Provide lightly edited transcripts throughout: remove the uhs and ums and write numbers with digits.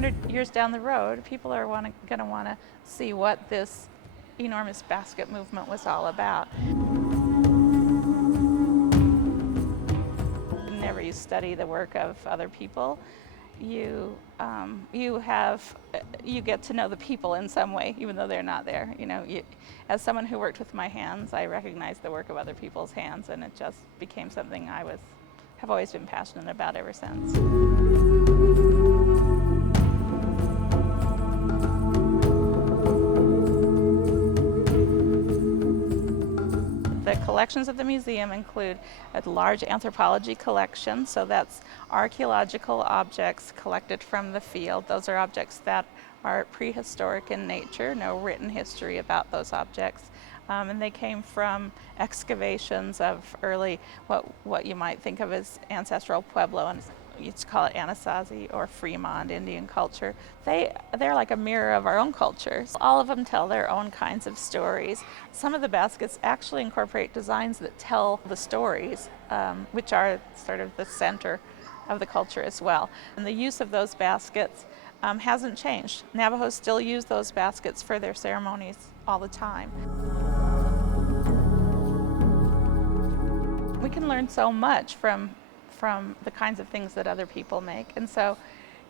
100 years down the road, people are going to want to see what this enormous basket movement was all about. Whenever you study the work of other people, you get to know the people in some way, even though they're not there. As someone who worked with my hands, I recognized the work of other people's hands, and it just became something have always been passionate about ever since. The collections of the museum include a large anthropology collection, so that's archaeological objects collected from the field. Those are objects that are prehistoric in nature, no written history about those objects. And they came from excavations of early, what you might think of as ancestral Pueblo, and you call it Anasazi or Fremont Indian culture. They're like a mirror of our own culture. All of them tell their own kinds of stories. Some of the baskets actually incorporate designs that tell the stories, which are sort of the center of the culture as well. And the use of those baskets hasn't changed. Navajos still use those baskets for their ceremonies all the time. We can learn so much from the kinds of things that other people make. And so,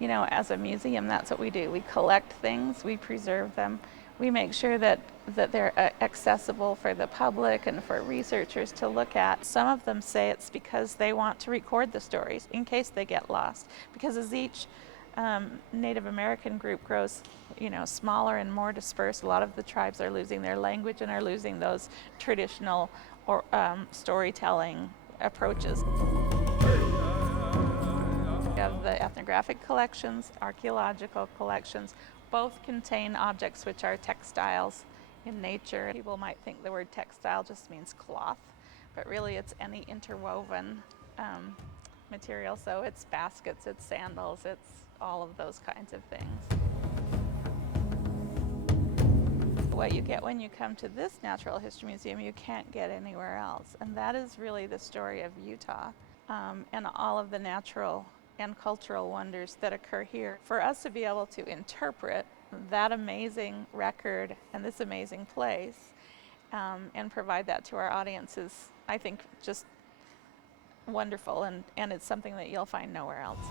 as a museum, that's what we do. We collect things, we preserve them, we make sure that they're accessible for the public and for researchers to look at. Some of them say it's because they want to record the stories in case they get lost. Because as each Native American group grows, smaller and more dispersed, a lot of the tribes are losing their language and are losing those traditional or storytelling approaches. We have the ethnographic collections, archaeological collections. Both contain objects which are textiles in nature. People might think the word textile just means cloth, but really it's any interwoven material. So it's baskets, it's sandals, it's all of those kinds of things. What you get when you come to this Natural History Museum, you can't get anywhere else. And that is really the story of Utah and all of the natural and cultural wonders that occur here. For us to be able to interpret that amazing record and this amazing place and provide that to our audience is, I think, just wonderful, and it's something that you'll find nowhere else.